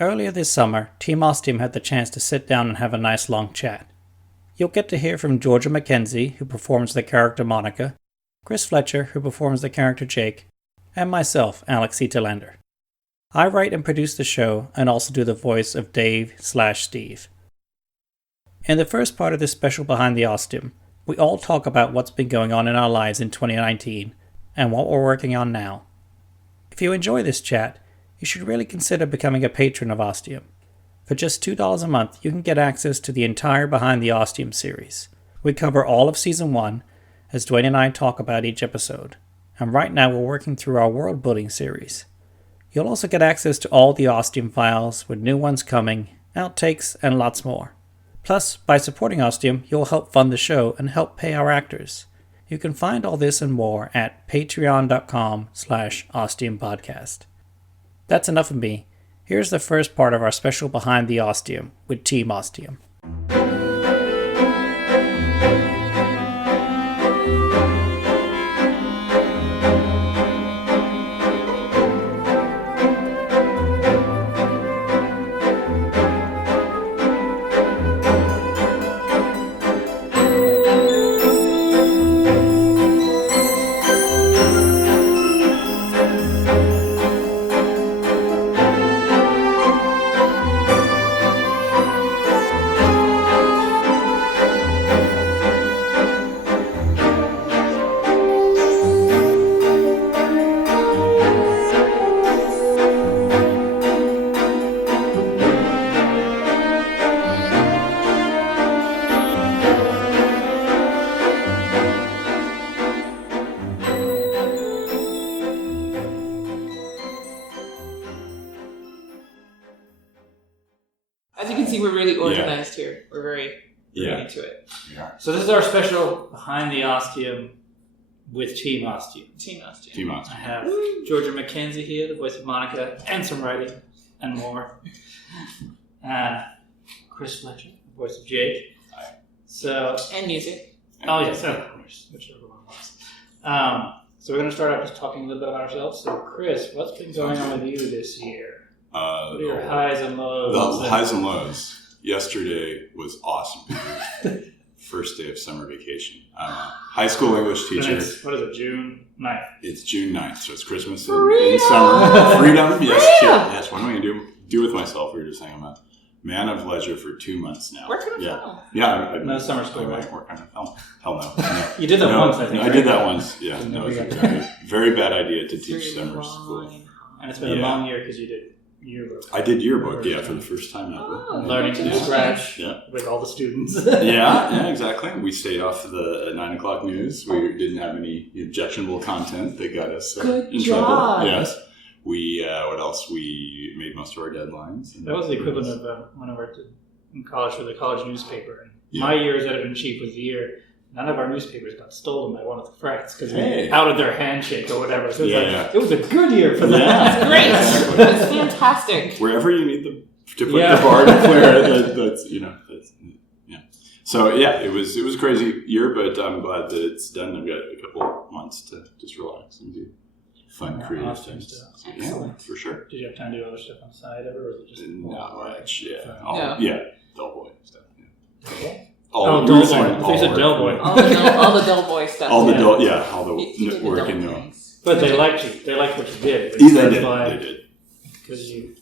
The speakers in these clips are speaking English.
Earlier this summer, Team Ostium had the chance to sit down and have a nice long chat. You'll get to hear from Georgia Mckenzie, who performs the character Monica, Chris Fletcher, who performs the character Jake, and myself, Alex C. Telander. I write and produce the show and also do the voice of Dave/Steve. In the first part of this special Behind the Ostium, we all talk about what's been going on in our lives in 2019 and what we're working on now. If you enjoy this chat, you should really consider becoming a patron of Ostium. For just $2 a month, you can get access to the entire Behind the Ostium series. We cover all of Season 1, as Dwayne and I talk about each episode. And right now we're working through our world building series. You'll also get access to all the Ostium files, with new ones coming, outtakes, and lots more. Plus, by supporting Ostium, you'll help fund the show and help pay our actors. You can find all this and more at patreon.com/OstiumPodcast. That's enough of me. Here's the first part of our special Behind the Ostium with Team Ostium. As you can see, we're really organized here. We're very into it. Yeah. So this is our special Behind the Ostium with Team Ostium. Team Ostium. Team Ostium. I have Georgia Mckenzie here, the voice of Monica, and some writing and more. And Chris Fletcher, the voice of Jake. So And music. oh yes, of course, whichever one was. So we're going to start out just talking a little bit about ourselves. So Chris, what's been going on with you this year? What are your highs and lows? The highs and lows. Yesterday was awesome. First day of summer vacation. I'm a high school English teacher. What is it, June 9th? It's June 9th, so it's Christmas in summer. Freedom, yes. Yes, what am I going to do with myself? We were just saying I'm a man of leisure for 2 months now. Working on film. Yeah. No summer school, right? Work on a film. Hell no. You did that once, I think. I did that once, yeah. That was a very bad idea to teach summer school. And it's been a long year because you did yearbook. I did yearbook, for the first time ever. Learning from scratch with all the students. yeah, exactly. We stayed off the 9 o'clock news. We didn't have any objectionable content that got us in trouble. Yes. We, what else? We made most of our deadlines. That was the equivalent of when I worked in college for the college newspaper. And my year as editor-in-chief was the year none of our newspapers got stolen by one of the frats because we outed their handshake or whatever. So it was a good year for them. That's great. That's fantastic. Wherever you need to put the bar to clear, that's. So it was a crazy year, but I'm glad that it's done. I've got a couple months to just relax and do fun, creative things. So, for sure. Did you have time to do other stuff on the side ever, or was it just not much? Dull boy stuff. Okay. All the Del Boy stuff. All the work and But they liked you. They liked what you did. They did. Because you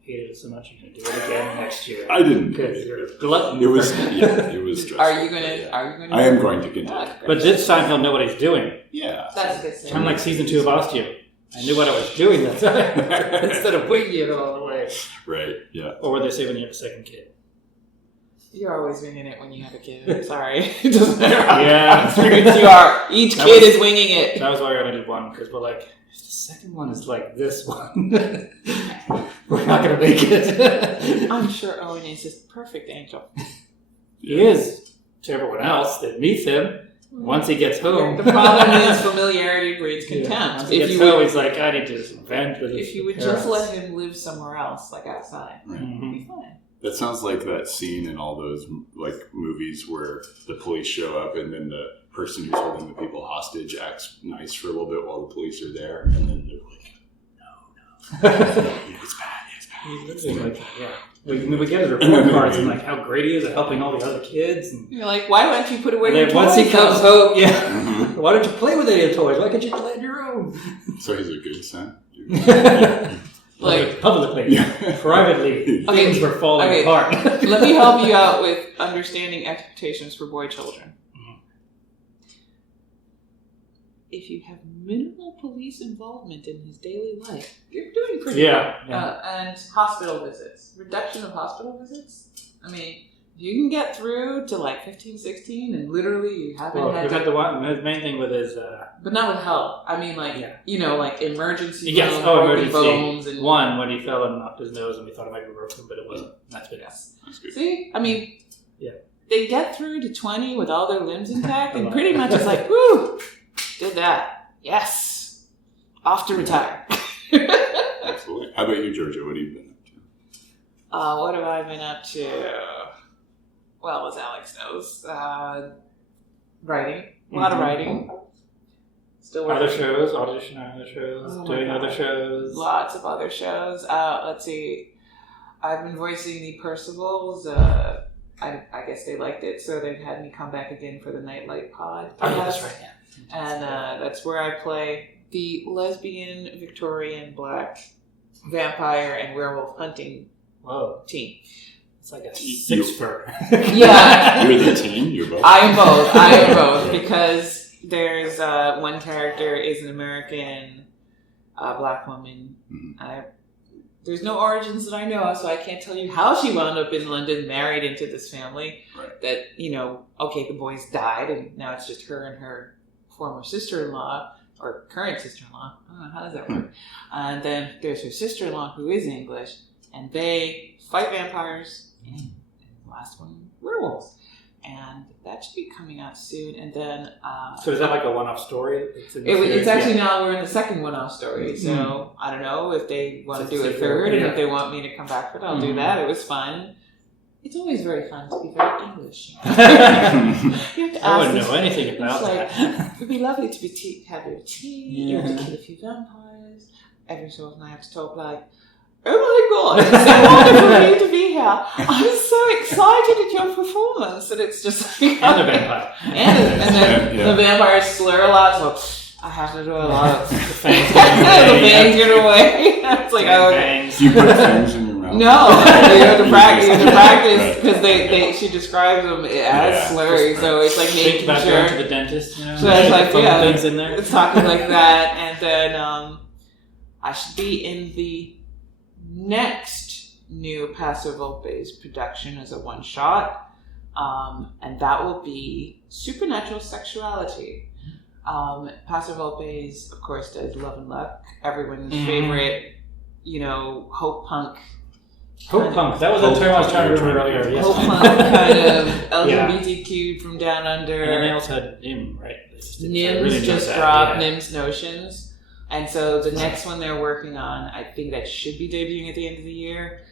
hated it so much, you're going to do it again next year. I didn't. Because you're a glutton. It was stressful. Are you going to? I am going to continue. But this time he'll know what he's doing. Yeah. That's a good thing. Kind of like season 2 of Ostium. I knew what I was doing that time instead of winging it all the way. Right. Yeah. Or what they say when you have a second kid. You're always winging it when you have a kid. Sorry. It doesn't matter how Yeah. you are. Each kid is winging it. That was why we only did one, because we're like, if the second one is like this one, we're not going to make it. I'm sure Owen is his perfect angel. He is to everyone else that meets him. Once he gets home. The problem is familiarity breeds contempt. Once he gets home, he's like, I need to vent with his If you would just let him live somewhere else, like outside, right. it'd be fine. That sounds like that scene in all those movies where the police show up and then the person who's holding the people hostage acts nice for a little bit while the police are there, and then they're like, no. It's bad. He's literally like, yeah. We get his report cards and like how great he is at helping all the other kids. And you're like, why don't you put away your toys? Once he comes home, why don't you play with any of the toys? Why can't you play on your own? So he's a good son. Like publicly, privately, things were falling apart. Let me help you out with understanding expectations for boy children. If you have minimal police involvement in his daily life, you're doing pretty well. And hospital visits. Reduction of hospital visits. I mean, if you can get through to like 15, 16, and literally you haven't had the one, his main thing with his... But not with health. I mean, like, like emergency room, broken bones. And one, when he fell and knocked his nose and we thought it might be broken, but it wasn't. That's good. Yes. That's good. See? I mean, they get through to 20 with all their limbs intact, and pretty much it's like, woo! Did that. Yes. Off to retire. Absolutely. How about you, Georgia? What have you been up to? What have I been up to? Well, as Alex knows, writing. A lot of writing. Still working. Other shows, audition other shows, doing other shows. Lots of other shows. Let's see. I've been voicing the Percivals. I guess they liked it, so they've had me come back again for the Nightlight Pod. Oh, yeah, that's right, yeah. And that's where I play the lesbian, Victorian, black vampire and werewolf hunting team. It's like a six-fur. Yeah. You're the team? You're both? I am both. Because there's one character is an American black woman. Mm-hmm. There's no origins that I know of, so I can't tell you how she wound up in London, married into this family. Right. That, the boys died, and now it's just her and her former sister-in-law, or current sister-in-law. I don't know, how does that work? And then there's her sister-in-law, who is English, and they fight vampires, and the last one, werewolves. And that should be coming out soon. And then... so is that like a one-off story? It's actually now we're in the second one-off story. So I don't know if they want to do a third, and if they want me to come back for it, I'll do that. It was fun. It's always very fun to be very English. You have to I wouldn't know anything about that. It would be lovely to have your tea. You have to kill a few vampires. Every so often I have to talk like, oh my God, it's so wonderful for you to be here. I'm so excited at your performance. And it's just like... And the vampire. And then the vampires slur a lot, so... I have to do a lot of... The fangs get away. It's like, do you put fangs in your mouth? No, you have to practice because she describes them as slurry, so it's like making about sure. Going to the dentist, So it's like, things in there. It's talking like that, and then I should be in the next new Paso Volpe's production as a one-shot, and that will be Supernatural Sexuality. Paso Volpe's, of course, does Love and Luck, everyone's favorite, hope punk. Hope punk. That was the term I was trying to remember earlier. Yes. Hope punk kind of LGBTQ from down under. And then they also had NIM, right? NIMS just dropped NIMS Notions. And so the next one they're working on, I think that should be debuting at the end of the year,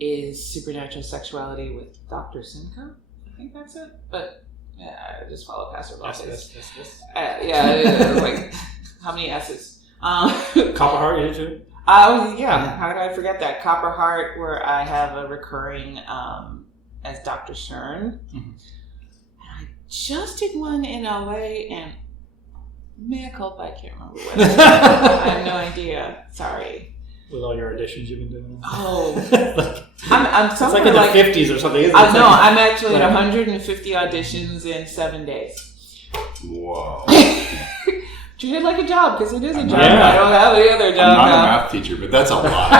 is Supernatural Sexuality with Dr. Simcoe. I think that's it. But I just follow Pastor Lopez. Yes. It's like, how many S's? Copperheart, you did too? How did I forget that? Copperheart, where I have a recurring as Dr. Stern. Mm-hmm. And I just did one in LA, and mea culpa, I can't remember what. I have no idea. Sorry. With all your auditions you've been doing? Oh. I'm somewhere it's like in the 50s or something, isn't it? No, I'm actually at 150 auditions in 7 days. Whoa. Treat it like a job, because it is a job. Yeah. I don't have any other job. I'm not a math teacher, but that's a lot.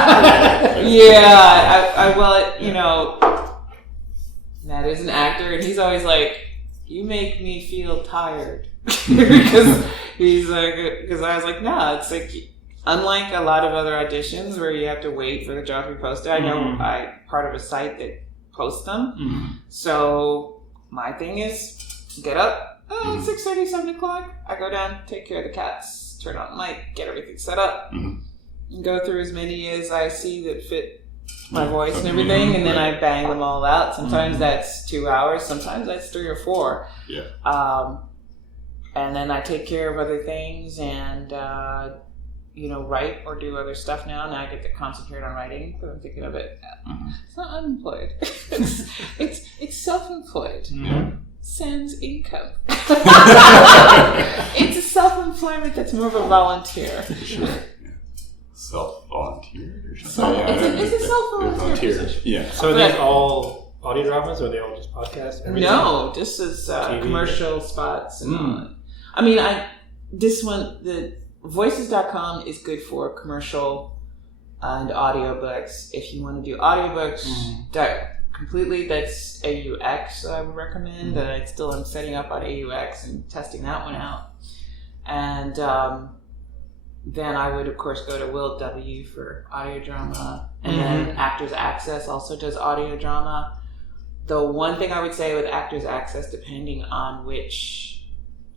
Matt is an actor, and he's always like, you make me feel tired. Because I was like, no, it's like, unlike a lot of other auditions where you have to wait for the job to be posted, I know I'm part of a site that posts them. Mm-hmm. So my thing is, get up. 6:30, 7 o'clock. I go down, take care of the cats, turn on the mic, get everything set up, and go through as many as I see that fit my voice and everything, and then I bang them all out. Sometimes that's 2 hours, sometimes that's 3 or 4. Yeah. And then I take care of other things, and write or do other stuff now. Now I get to concentrate on writing because I'm thinking of it. It's not unemployed. it's self-employed. Yeah. Sans income. It's a self-employment that's more of a volunteer. Sure. Yeah. Self-volunteer or something. It's a self-volunteer position. Yeah. So are they all audio dramas or are they all just podcasts? Everything? No, just as commercial spots and all that. I mean, the Voices.com is good for commercial and audiobooks. If you want to do audiobooks, completely, that's AUX I would recommend. I still am setting up on AUX and testing that one out. And then I would, of course, go to Will W. for audio drama. And then Actors Access also does audio drama. The one thing I would say with Actors Access, depending on which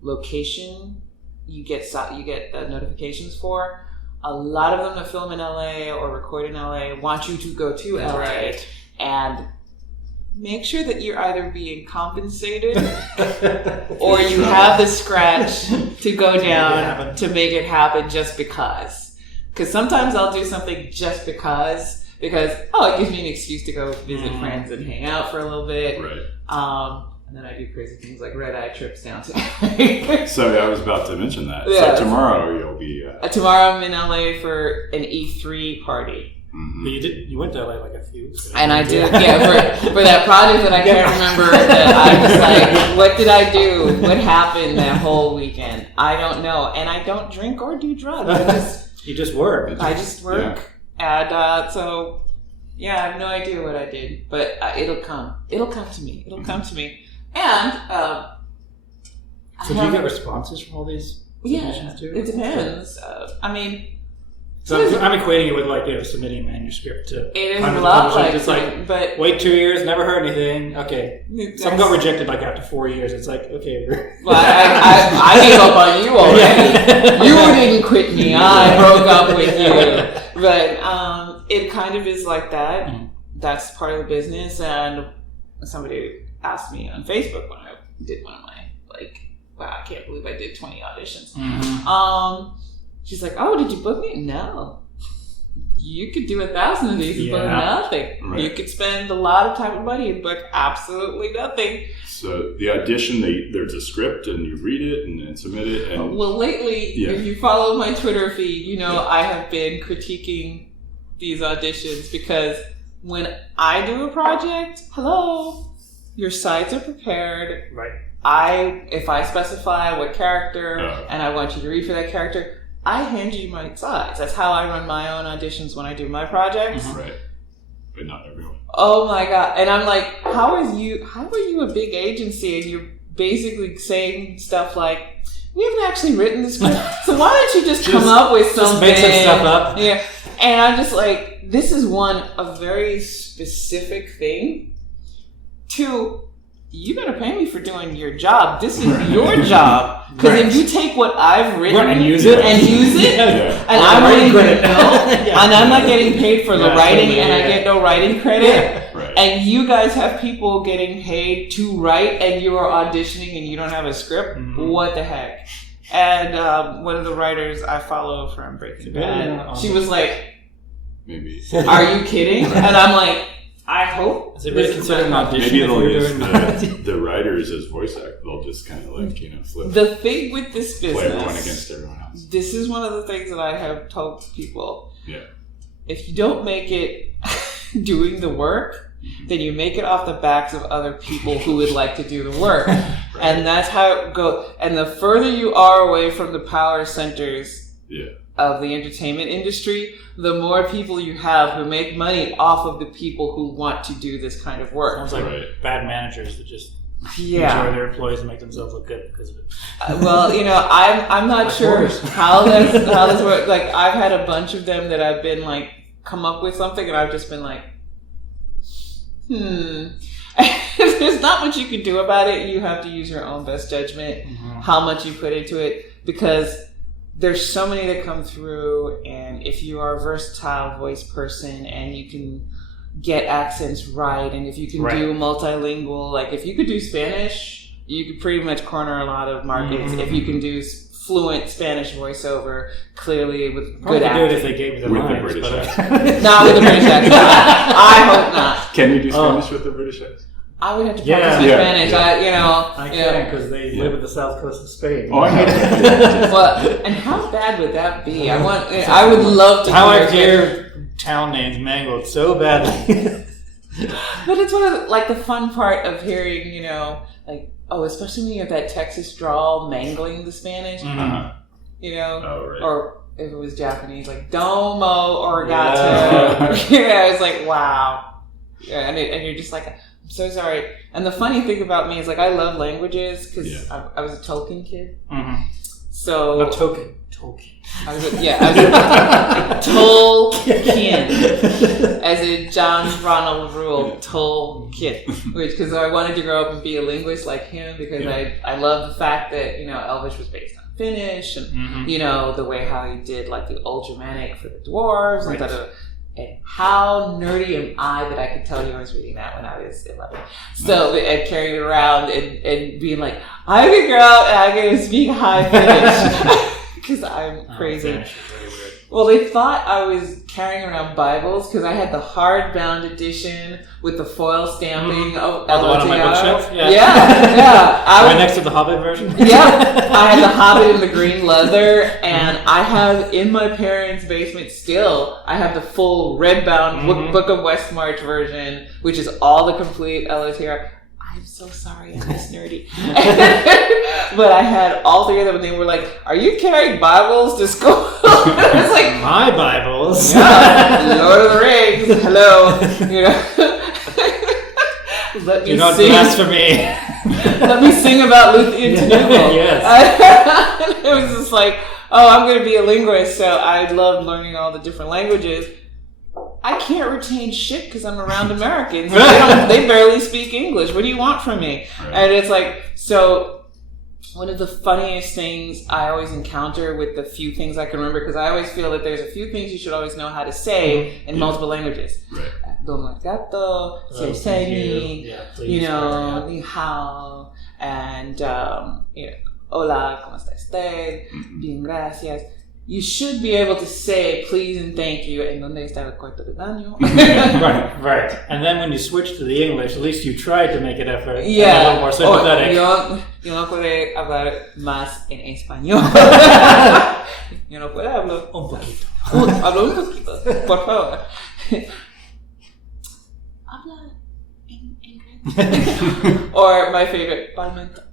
location you get the notifications for, a lot of them that film in LA or record in LA want you to go to LA. Right. And make sure that you're either being compensated or you have the scratch to go down to make it happen just because. Because sometimes I'll do something just because it gives me an excuse to go visit friends and hang out for a little bit. Right. And then I do crazy things like red-eye trips down to LA. So I was about to mention that. Yeah. So tomorrow you'll be... tomorrow I'm in LA for an E3 party. Mm-hmm. You went to LA like a few weeks ago. And I did, for that project that I can't remember, that I was like, what did I do? What happened that whole weekend? I don't know. And I don't drink or do drugs. You just work. I just work. Yeah. And so, I have no idea what I did. But it'll come. It'll come to me. It'll come to me. And... so do you get responses from all these submissions too? It depends. So I'm equating it with submitting a manuscript to. It is a lot like it's that, but wait 2 years, never heard anything. Okay, some got rejected after 4 years. It's like okay. Well, I gave up on you already. You didn't quit me. I broke up with you. But it kind of is like that. Mm-hmm. That's part of the business. And somebody asked me on Facebook when I did one of my wow, I can't believe I did 20 auditions. Mm-hmm. She's like, oh, did you book me? No. You could do 1,000 of these and book nothing. Right. You could spend a lot of time and money and book absolutely nothing. So the audition, there's a script and you read it and then submit it. And well, lately, if you follow my Twitter feed, I have been critiquing these auditions because when I do a project, your sides are prepared. Right. If I specify what character and I want you to read for that character, I hand you my sides. That's how I run my own auditions when I do my projects. Mm-hmm. Right. But not everyone. Oh my God. And I'm like, how are you a big agency and you're basically saying stuff like, we haven't actually written the script, so why don't you just come up with something? Just make some stuff up. Yeah. And I'm just like, this is a very specific thing. 2, you better pay me for doing your job. This is your job. Because if you take what I've written and use it, and I'm writing credit, and I'm not getting paid for the writing, and I get no writing credit, and you guys have people getting paid to write, and you are auditioning, and you don't have a script, what the heck? And one of the writers I follow from Breaking Bad, she was like, maybe. Are you kidding? And I'm like, I hope. Is it really considered an audition? Maybe they'll use the writers as voice actors. They'll just kind of flip. The thing with this business, play everyone against everyone else. This is one of the things that I have told people. Yeah. If you don't make it doing the work, then you make it off the backs of other people who would like to do the work. And that's how it goes. And the further you are away from the power centers of the entertainment industry, the more people you have who make money off of the people who want to do this kind of work. Sounds like bad managers that just enjoy their employees and make themselves look good because of it. I'm not sure how this works. Like, I've had a bunch of them that I've been like, come up with something, and I've just been like, There's not much you can do about it. You have to use your own best judgment, how much you put into it, because there's so many that come through, and if you are a versatile voice person and you can get accents right, and if you can do multilingual, like if you could do Spanish, you could pretty much corner a lot of markets. If you can do fluent Spanish voiceover, clearly with Probably good could do it acting. if they gave me the With the lines. British but, accent. Not with the British accent. I hope not. Can you do Spanish with the British accent? I would have to Yeah. practice my Yeah, Spanish. yeah. I can't because they live at the south coast of Spain. Oh, I know. Well, and how bad would that be? I would love to How I hear. hear town names mangled so badly. But it's one of the fun part of hearing, especially when you have that Texas drawl mangling the Spanish, Uh-huh. or right. or if it was Japanese, like domo origato. Yeah. It's like, wow. Yeah, and you're just like, I'm so sorry. And the funny thing about me is I love languages because I was a Tolkien kid. Mm-hmm. So Not Tolkien. I was a Tolkien, as in John Ronald Reuel Tolkien, because I wanted to grow up and be a linguist like him because I love the fact that Elvish was based on Finnish and the way how he did the Old Germanic for the dwarves and da-da-da. And how nerdy am I that I could tell you I was reading that when I was 11. So, and carrying it around and being like, I could go out and I could speak high Finnish. Because I'm crazy. Finnish is very weird. Well, they thought I was carrying around Bibles because I had the hardbound edition with the foil stamping of the one on my bookshelf? Yeah. Right next to the Hobbit version? Yeah. I had the Hobbit in the green leather, and I have in my parents' basement still, I have the full redbound Book of Westmarch version, which is all the complete LOTR. I'm so sorry, I'm this nerdy. But I had all three of them, and they were like, "Are you carrying Bibles to school?" I was like, My Bibles. "Yeah, Lord of the Rings, hello." Let me Do not sing. blasphemy. Let me sing about Luthien Tenugle. Yes. It was just like, oh, I'm going to be a linguist, so I love learning all the different languages. I can't retain shit because I'm around Americans. They barely speak English. What do you want from me? Right. And it's like, so one of the funniest things I always encounter with the few things I can remember, because I always feel that there's a few things you should always know how to say in multiple languages. Right. Domo arigato, Thank you. sei, Please, ni hao, and hola, ¿cómo está usted? Bien, gracias. You should be able to say please and thank you. ¿En dónde está el cuarto de baño? Right. And then when you switch to the English, at least you tried to make an effort. Yeah. A little more sympathetic. Yo no puedo hablar más en español. Yo no puedo hablar Un poquito. Hablo un poquito, por favor. Habla en inglés. Or my favorite, palmenta.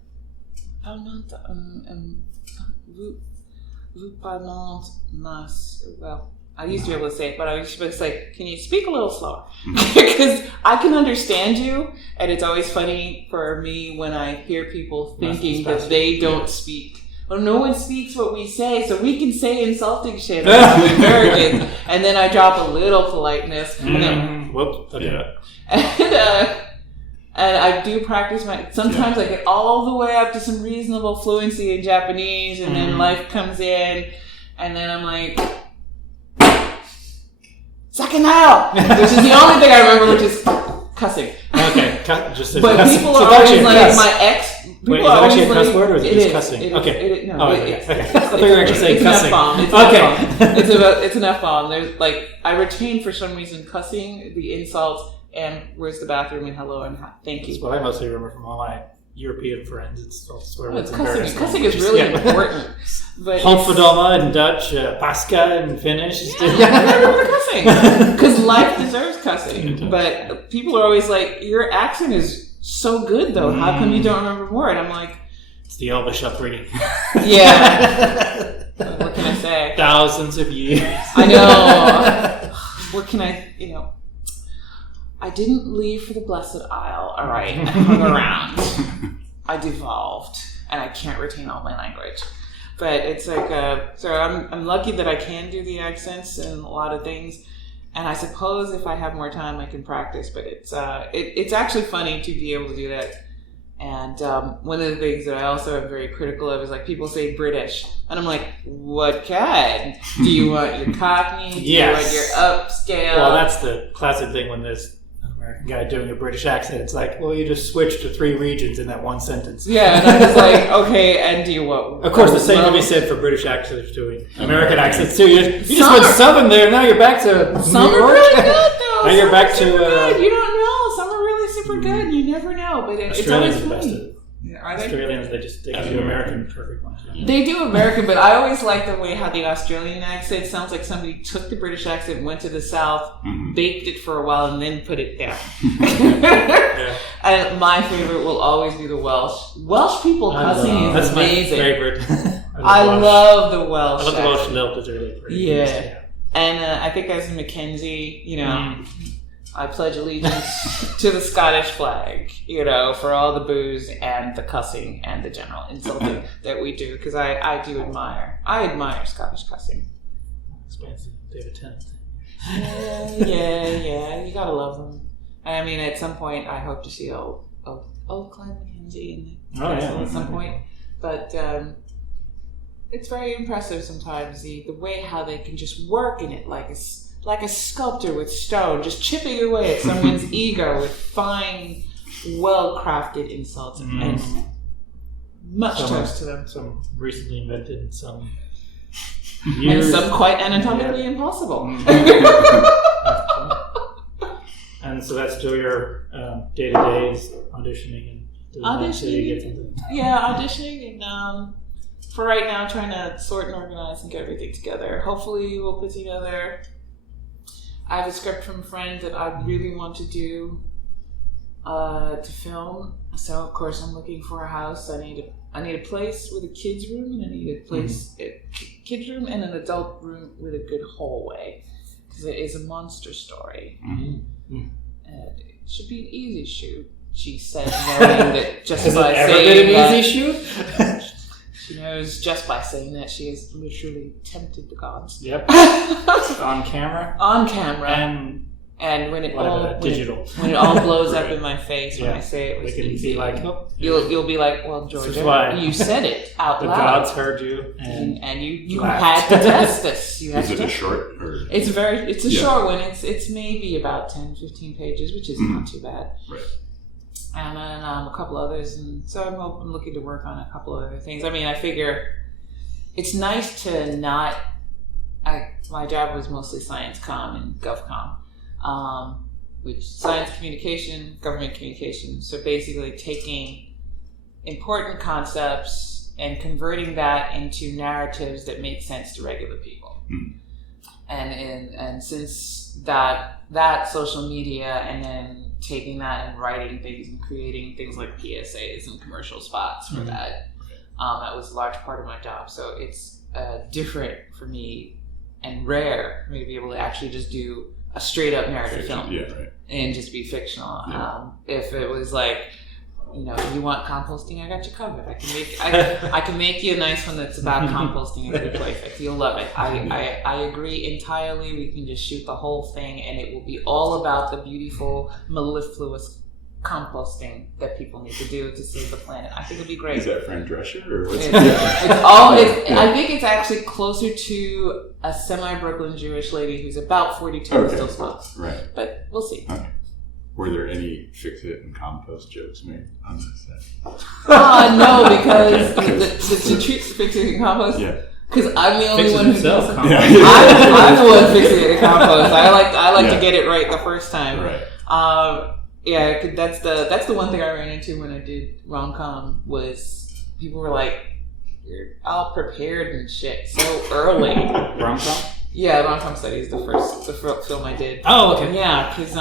Well, I used to be able to say it, but I was just like, can you speak a little slower? Because I can understand you, and it's always funny for me when I hear people thinking that they don't speak. Well, no one speaks what we say, so we can say insulting shit about Americans, and then I drop a little politeness, and then, Whoops. Okay. and I do practice sometimes I get all the way up to some reasonable fluency in Japanese, and then life comes in, and then I'm like, Sakanao! Which is the only thing I remember, which is cussing. Okay, just But cussing. people So are it's always actually a like, cuss. my ex, people Wait, is are that always actually a cuss like, word, or is it just cussing? It is, Okay. it is, no, Oh, it okay. is. Okay. I thought you were actually saying It's cussing. an F-bomb. It's Okay. an F-bomb. It's an F-bomb. There's I retain for some reason cussing, the insults, and where's the bathroom, and hello, and thank you. That's what I mostly remember from all my European friends. It's sort of Well, cussing is really important. But Halfadoma in Dutch, Pasca in Finnish. I remember cussing because life deserves cussing. But people are always like, "Your accent is so good, though. How come you don't remember more?" And I'm like, It's the Elvish upbringing. "Yeah, what can I say? Thousands of years. I know. What can I? I didn't leave for the Blessed Isle. All right, I hung around. I devolved, and I can't retain all my language." But it's like, so I'm lucky that I can do the accents and a lot of things. And I suppose if I have more time, I can practice. But it's actually funny to be able to do that. And one of the things that I also am very critical of is people say British, and I'm like, what kind? Do you want your Cockney? Do you want your upscale? Well, that's the classic thing when there's an American guy doing a British accent. It's like, well, you just switched to 3 regions in that one sentence. Yeah, and I was like, okay, and do you what? Of course, the same can be said for British actors doing American accents too. You just went Southern there. Now you're back to Some New are York. really good though. Now you're back to. Good. You don't know. Some are really super good. You never know, but it's always Australians are the best. funny. Are they? Australians, they can do American perfect ones. Yeah. They do American, but I always like the way how the Australian accent sounds like somebody took the British accent, went to the South, baked it for a while, and then put it down. Yeah. And my favorite will always be the Welsh. Welsh people cussing is That's amazing. my favorite. I love the Welsh. I love the Welsh lilt. It's really pretty. Yeah. And I think as a Mackenzie, I pledge allegiance to the Scottish flag, for all the booze and the cussing and the general insulting that we do, because I admire Scottish cussing. Expensive David Tennant. Yeah, you gotta love them. I mean, at some point, I hope to see old Clyde Mackenzie in the castle at some point, but it's very impressive sometimes the way how they can just work in it like a sculptor with stone, just chipping away at someone's ego with fine, well-crafted insults, and much toast to them. Some recently invented, some and some quite anatomically impossible. And so that's still your day-to-days, auditioning and doing that till you get something. Yeah, auditioning and for right now, trying to sort and organize and get everything together. Hopefully, we'll put together. I have a script from a friend that I really want to do to film. So of course I'm looking for a house. I need a place with a kids room, and I need a place kids room and an adult room with a good hallway, because it is a monster story. It should be an easy shoot, she said, knowing that just by saying an easy shoot. She knows just by saying that she has literally tempted the gods. Yep. On camera. On camera. And when it digital. When it all blows up in my face when I say it was easy. Be like, you'll be like, well, Georgia, you said it out loud. The gods heard you, and you had to test this. Is it a short? Or? It's a short one. It's maybe about 10, 15 pages, which is not too bad. Right. And then a couple others, and so I'm looking to work on a couple of other things. I mean, I figure it's nice to not. My job was mostly science comm and gov comm, which science communication, government communication. So basically, taking important concepts and converting that into narratives that make sense to regular people. And since that social media, and then taking that and writing things and creating things like PSAs and commercial spots for that was a large part of my job. So it's different for me and rare for me to be able to actually just do a straight up narrative film and just be fictional. If it was like, you want composting, I got you covered. I can make you a nice one that's about composting in a good place. You'll love it. I agree entirely. We can just shoot the whole thing, and it will be all about the beautiful, mellifluous composting that people need to do to save the planet. I think it'd be great. Is that Fran Drescher or what's I think it's actually closer to a semi-Brooklyn Jewish lady who's about 42 and still smokes. Right. But we'll see. Okay. Were there any fix it and compost jokes made on this set? No, because the treats fix it and compost. Yeah. Because I'm the only one who does it. I'm the one fixing it and compost. I like to get it right the first time. Right. That's the one thing I ran into when I did rom-com was people were like, "You're all prepared and shit so early." Rom-com? Yeah, rom-com studies, the first film I did. Oh, okay. Yeah, because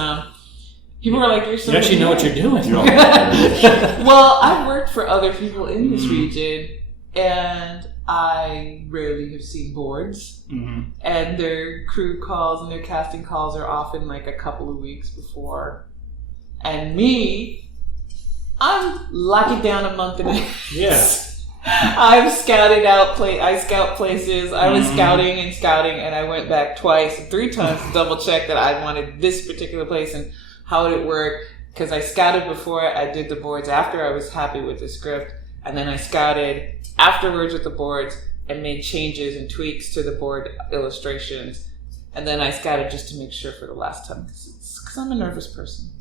people were like, "You're so." You actually know what you're doing. Well, I've worked for other people in this region, and I rarely have seen boards, and their crew calls and their casting calls are often like a couple of weeks before. And me, I'm lock it down a month in advance. Yeah. I've scouted out I scout places. I was scouting, and I went back 3 times to double check that I wanted this particular place and how would it work. Because I scouted before I did the boards after I was happy with the script, and then I scouted afterwards with the boards and made changes and tweaks to the board illustrations, and then I scouted just to make sure for the last time because I'm a nervous person.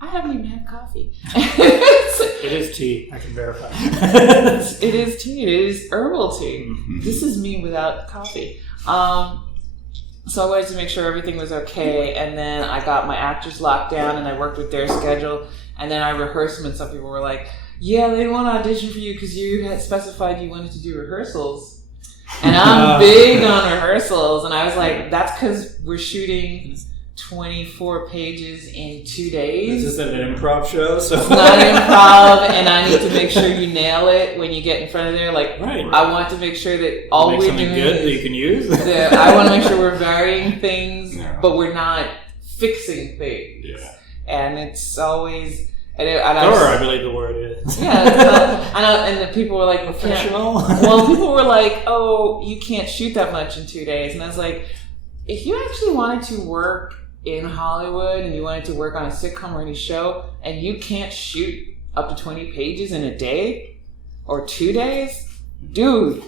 I haven't even had coffee. It is tea. I can verify. It is tea. It is herbal tea. Mm-hmm. This is me without coffee. So I wanted to make sure everything was okay, and then I got my actors locked down, and I worked with their schedule, and then I rehearsed them, and some people were like, yeah, they want to audition for you because you had specified you wanted to do rehearsals. And I'm big on rehearsals, and I was like, that's because we're shooting 24 pages in 2 days. This isn't an improv show, so it's not improv, and I need to make sure you nail it when you get in front of there. Like, right. I want to make sure that all we're doing good that you can use. I want to make sure we're varying things, but we're not fixing things. Yeah. And it's always. I believe the word is. Yeah, and the people were like, professional. Well, people were like, oh, you can't shoot that much in 2 days, and I was like, if you actually wanted to work in Hollywood and you wanted to work on a sitcom or any show and you can't shoot up to 20 pages in a day or 2 days, dude,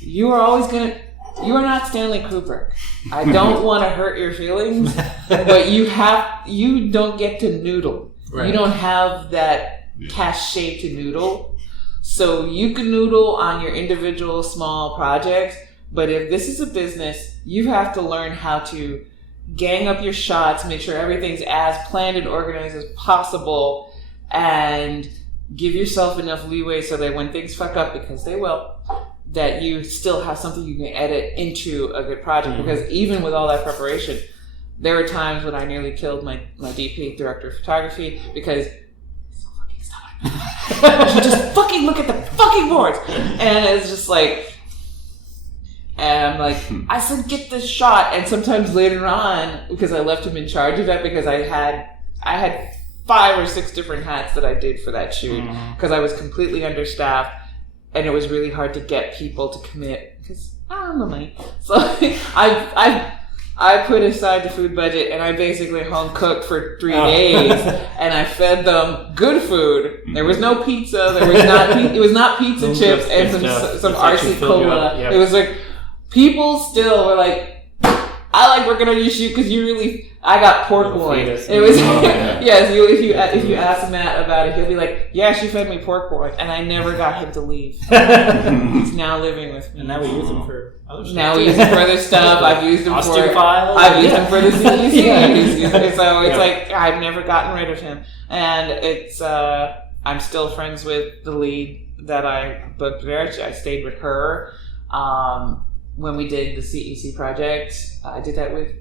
you are not Stanley Kubrick. I don't want to hurt your feelings, but you don't get to noodle. Right. You don't have that cachet to noodle. So you can noodle on your individual small projects, but if this is a business, you have to learn how to gang up your shots, make sure everything's as planned and organized as possible, and give yourself enough leeway so that when things fuck up, because they will, that you still have something you can edit into a good project. Mm-hmm. Because even with all that preparation, there were times when I nearly killed my DP, director of photography, because so fucking stubborn. You just fucking look at the fucking boards, and it's just like. And I'm like, I said, get this shot. And sometimes later on, because I left him in charge of that, because I had 5 or 6 different hats that I did for that shoot, because I was completely understaffed, and it was really hard to get people to commit because I don't have the money. So I put aside the food budget, and I basically home cooked for 3 days, and I fed them good food. There was no pizza. It was not pizza chips and some RC Cola. Yep. It was like. People still were like, I like working on your shoot because I got pork loin. It was, yes, if you ask Matt about it, he'll be like, yeah, she fed me pork loin, and I never got him to leave. He's now living with me. And now we use him for other stuff. Now we use him for other stuff. I've used him Ostium for files. I've used him for the CEC. So it's like, I've never gotten rid of him. And it's, I'm still friends with the lead that I booked there. I stayed with her. When we did the CEC project, I did that with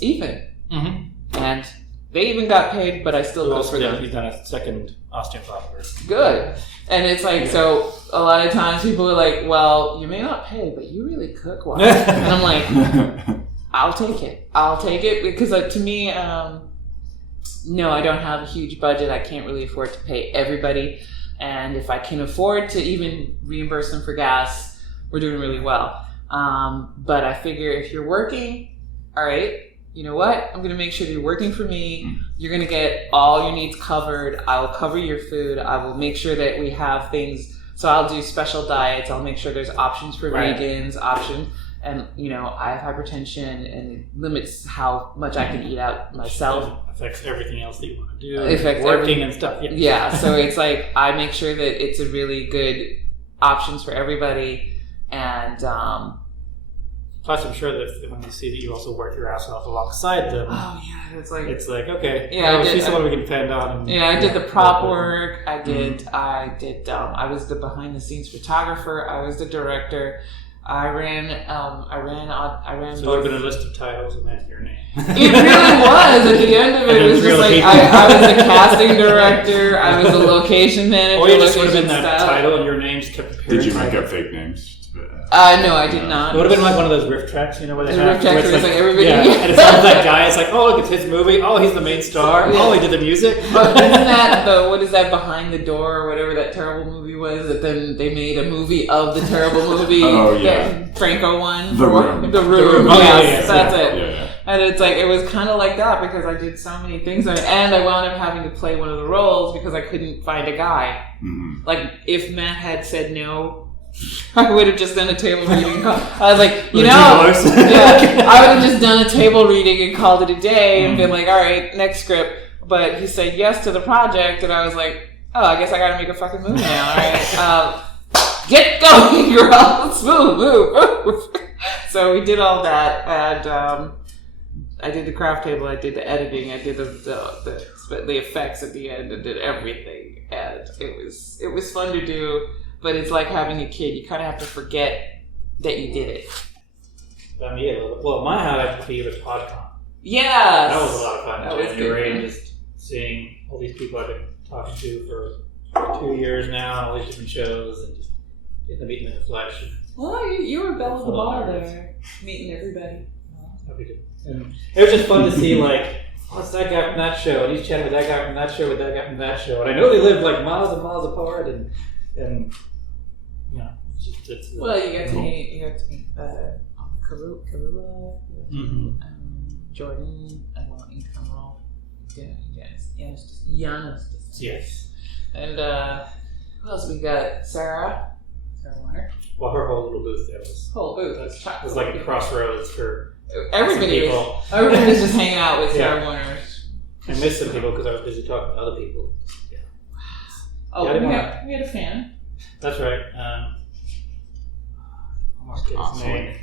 Ethan. Mm-hmm. And they even got paid, but I still go for them. He's done a second Ostium file. Good. And it's like, so a lot of times people are like, well, you may not pay, but you really cook well. And I'm like, I'll take it. Because to me, no, I don't have a huge budget. I can't really afford to pay everybody. And if I can afford to even reimburse them for gas, we're doing really well. But I figure if you're working, all right, you know what? I'm going to make sure you're working for me. You're going to get all your needs covered. I will cover your food. I will make sure that we have things. So I'll do special diets. I'll make sure there's options for vegans, options. And, I have hypertension, and it limits how much I can eat out myself. It affects everything else that you want to do. It affects working and stuff. Yeah. So it's like, I make sure that it's a really good options for everybody. And plus, I'm sure that when they see that you also work your ass off alongside them, it's like okay, she's someone we can depend on. I did the prop work. I was the behind the scenes photographer. I was the director. I ran. So there would have been a list of titles and that's your name. It really was. At the end of it, it was just like I was the casting director. I was the location manager. Or you just would have been that title and your name just kept appearing. Did you make up fake names? No, I did not. It would have been like one of those riff tracks, where they have riff tracks where it's like everybody. Yeah, and it sounds that guy. It's like, oh, look, it's his movie. Oh, he's the main star. Yeah. Oh, he did the music. But isn't that what is that Behind the Door or whatever that terrible movie was? That then they made a movie of the terrible movie. Oh yeah, that Franco won. The Room. The Room. Oh, yes, that's it. Yeah. And it's like it was kind of like that because I did so many things, and I wound up having to play one of the roles because I couldn't find a guy. Mm-hmm. Like if Matt had said no, I would have just done a table reading. I was like, I would have just done a table reading and called it a day and been like, all right, next script. But he said yes to the project, and I was like, oh, I guess I gotta make a fucking movie now, alright? Get going, girl! Let's move. So we did all that, and I did the craft table, I did the editing, I did the effects at the end, and did everything. And it was fun to do, but it's like having a kid. You kind of have to forget that you did it. Well, my highlight for you was PodCon. Yeah, that was a lot of fun. That was January, good. and just seeing all these people I've been talking to for 2 years now, all these different shows, and just getting to meet them in the flesh. Well, you were belle of the ball there, meeting everybody. And it was just fun to see, like, oh, it's that guy from that show, and he's chatting with that guy from that show, with that guy from that show. And I know they live like miles and miles apart, and you know, it's well, you got to meet Kalula, Jordan, Income Roll. Yes, yes. And who else we got? Sarah Warner. Well, her whole little booth there was It was like a crossroads for everybody was just hanging out with Sarah Warner. I missed some people because I was busy talking to other people. Yeah. Oh, we had a fan. That's right. Almost get his name.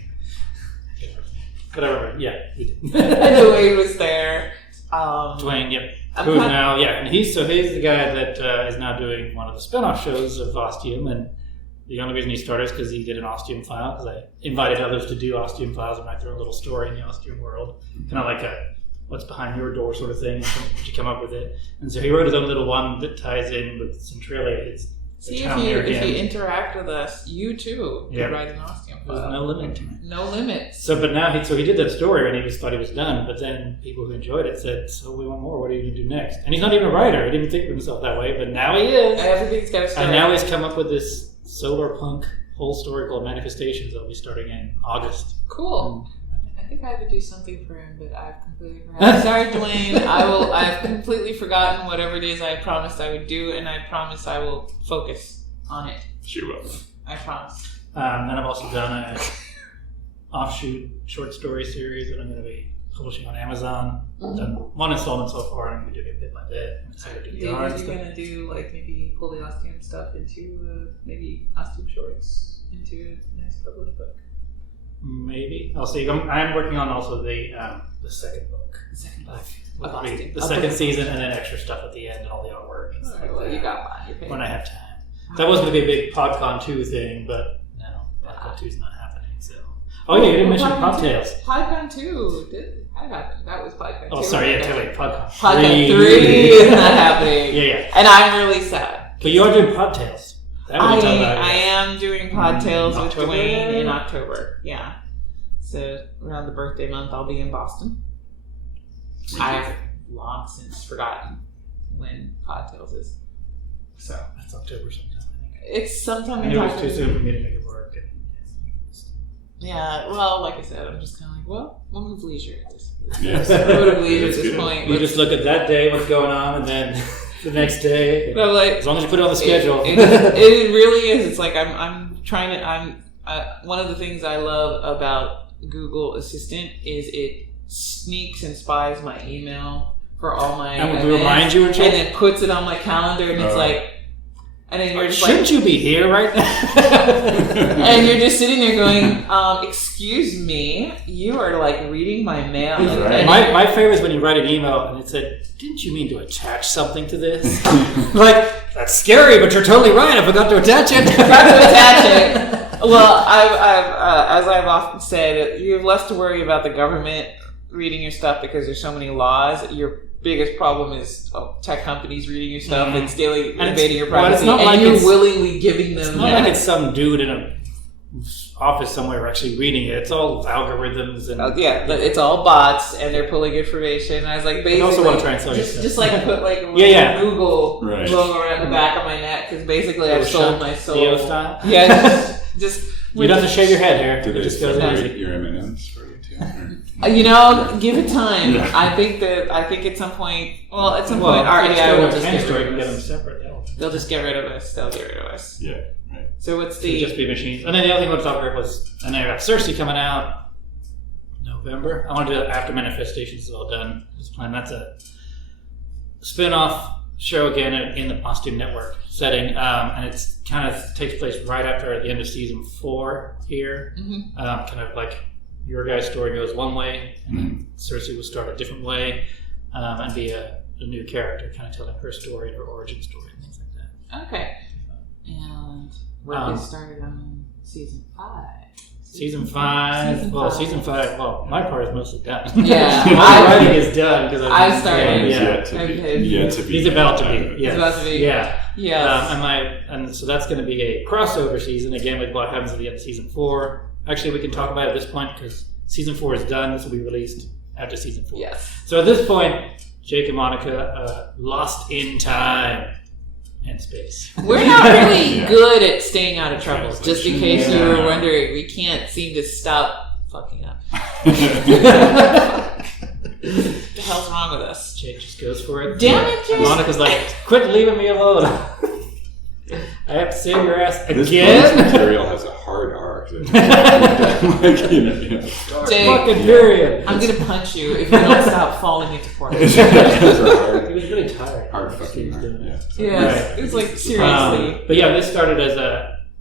But I remember, yeah, we did. Dwayne was there. Dwayne, yep. Who's now, and he's the guy that is now doing one of the spin-off shows of Ostium, and the only reason he started is because he did an Ostium file, because I invited others to do Ostium files and write their own little story in the Ostium world, kind of like a what's behind your door sort of thing, you come up with it. And so he wrote his own little one that ties in with Centralia. See, if you interact with us, you too can write an Ostium file. There's no limit to it. No limit. So, but now he did that story and he thought he was done. But then people who enjoyed it said, "So we want more. What are you going to do next?" And he's not even a writer. He didn't even think of himself that way, but now he is. Everything's got a story. And now he's come up with this solar punk whole story called Manifestations that'll be starting in August. Cool. I think I have to do something for him, but I've completely forgotten. Sorry, Dwayne. I've completely forgotten whatever it is I promised I would do, and I promise I will focus on it. She will. I promise. Then I've also done an offshoot short story series that I'm going to be publishing on Amazon. I've done one installment so far, and I'm going to do it bit by bit. I'm excited to do the art. Are you going to do, like, maybe pull the Ostium stuff into, maybe Ostium shorts into a nice published book? Maybe. I'll see. I'm working on also the second book. The second season, and then extra stuff at the end and all the artwork. And stuff well, you got mine. When I have time. That was going to be a big PodCon 2 thing, but no, PodCon 2 is not happening. So. Oh yeah, you didn't mention Podtails. PodCon 2 did happen. That was PodCon 2. Oh, sorry, totally. PodCon 3. PodCon 3 is not happening. Yeah. And I'm really sad. But you are doing Podtails. I am doing Podtails with Dwayne in October. Yeah. So around the birthday month, I'll be in Boston. I've long since forgotten when Podtails is. So that's October sometime. It's sometime in October. It was too soon for me to make it work. Yeah, well, like I said, I'm just kind of like, well, moment of leisure at this point. Yes. Moment of leisure at this point. You just look at that day, what's going on, and then the next day. But like, as long as you put it on the schedule. It really is. It's like I'm trying to. One of the things I love about Google Assistant is it sneaks and spies my email for all my and will remind you and then puts it on my calendar, and it's like. And then you're just shouldn't you be here right now? And you're just sitting there going, excuse me, you are like reading my mail. Right. My favorite is when you write an email and it said, didn't you mean to attach something to this? Like, that's scary, but you're totally right. I forgot to attach it. Well, as I've often said, you have less to worry about the government reading your stuff because there's so many laws. Your biggest problem is tech companies reading your stuff and stealing, invading your privacy, and you're willingly giving them. It's not like it's some dude in a office somewhere actually reading it. It's all algorithms and it's all bots, and they're pulling information. And I was like, basically, I also want to try and sell you just like put like a Google logo around the back of my neck because basically I've sold my soul. Theo style. Yeah, just you don't have to shave your head here. Do they just go your M&Ms for you too? Give it time. Yeah. I think at some point, REI will just get rid of us. Separate. They'll just get rid of us. They'll get rid of us. Yeah, right. So what's the... It'll just be machines. And then the other thing I want to talk about was, and I got Cersei coming out November. I want to do it after Manifestations is all done. Just plan. That's spin-off show again in the Ostium Network setting, and it's kind of takes place right after the end of season 4 here. Mm-hmm. Kind of like your guy's story goes one way, and then Cersei will start a different way, and be a new character, kind of telling her story and her origin story and things like that. Okay. And work has started on season 5. Season 5. Season 5. Well, my part is mostly done. Yeah, my writing is done because I started. Yet to be. He's about to be. It's about to be. Yeah. Yes. And so that's going to be a crossover season again with what happens at the end of season 4. Actually, we can talk about it at this point because season 4 is done. This will be released after season 4. Yes. So at this point, Jake and Monica lost in time and space. We're not really good at staying out of trouble. Just in case you were wondering, we can't seem to stop fucking up. What the hell's wrong with us? Jake just goes for it. Damn it, Jake! Monica's like, quit leaving me alone. I have to save your ass This again. bonus material has a hard arc. Jake, Fucking period. I'm gonna punch you if you don't stop falling into porn. He was really tired. Hard fucking arc. Yeah. Yes, Right. it's like seriously. But yeah, this started as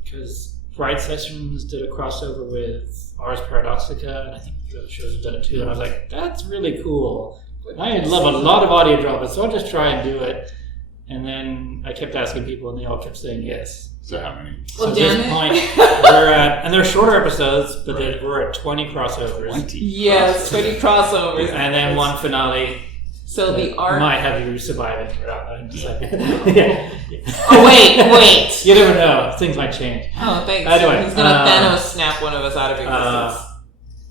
because Bright Sessions did a crossover with Ars Paradoxica, and I think a few other shows have done it too. And I was like, that's really cool. I love a lot of audio dramas, so I'll just try and do it. And then I kept asking people, and they all kept saying yes. So how many? Well, So at damn this it. point, we're at, and they're shorter episodes, but we're at 20 crossovers. 20. Yes, 20 crossovers. And then one finale. So the arc. might have you surviving. Yeah. Oh wait. You never know. Things might change. Oh, thanks. Anyway, He's gonna Thanos snap one of us out of existence.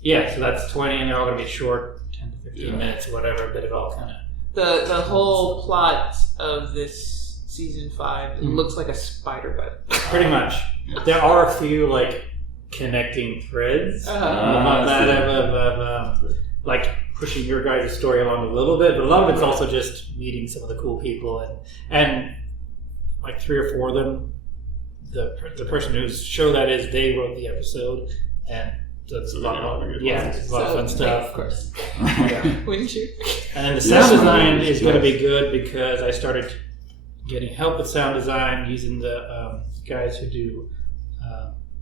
Yeah, so that's 20, and they're all going to be short, 10 to 15 minutes or whatever, but it all kind of... The whole plot of this season 5 looks like a spider web. Pretty much. There are a few, like, connecting threads like pushing your guys' story along a little bit, but a lot of it's also just meeting some of the cool people and like 3 or 4 of them, the person whose show that is, they wrote the episode, and that's a lot of fun stuff. Of course. Yeah. Wouldn't you? And then the sound design is going to be good because I started getting help with sound design using the guys who do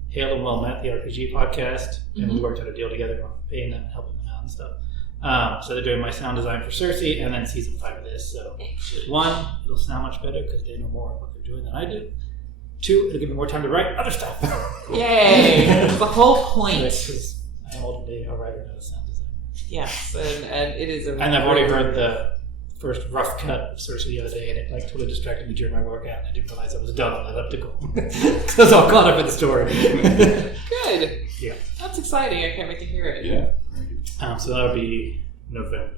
Hail and Well Met, the RPG podcast, and we worked out a deal together on paying them and helping them out and stuff. So they're doing my sound design for Cersei, and then season 5 of this. So 1, it'll sound much better because they know more of what they're doing than I do. 2, it'll give me more time to write other stuff. Yay! That's the whole point. Because I am ultimately a writer, not a sound designer. Yes, and it is a. And I've already heard the first rough cut of Cersei the other day, and it like totally distracted me during my workout, and I didn't realize I was done on the elliptical. So I was all caught up in the story. Good. Yeah. That's exciting. I can't wait to hear it. Yeah. So that'll be November.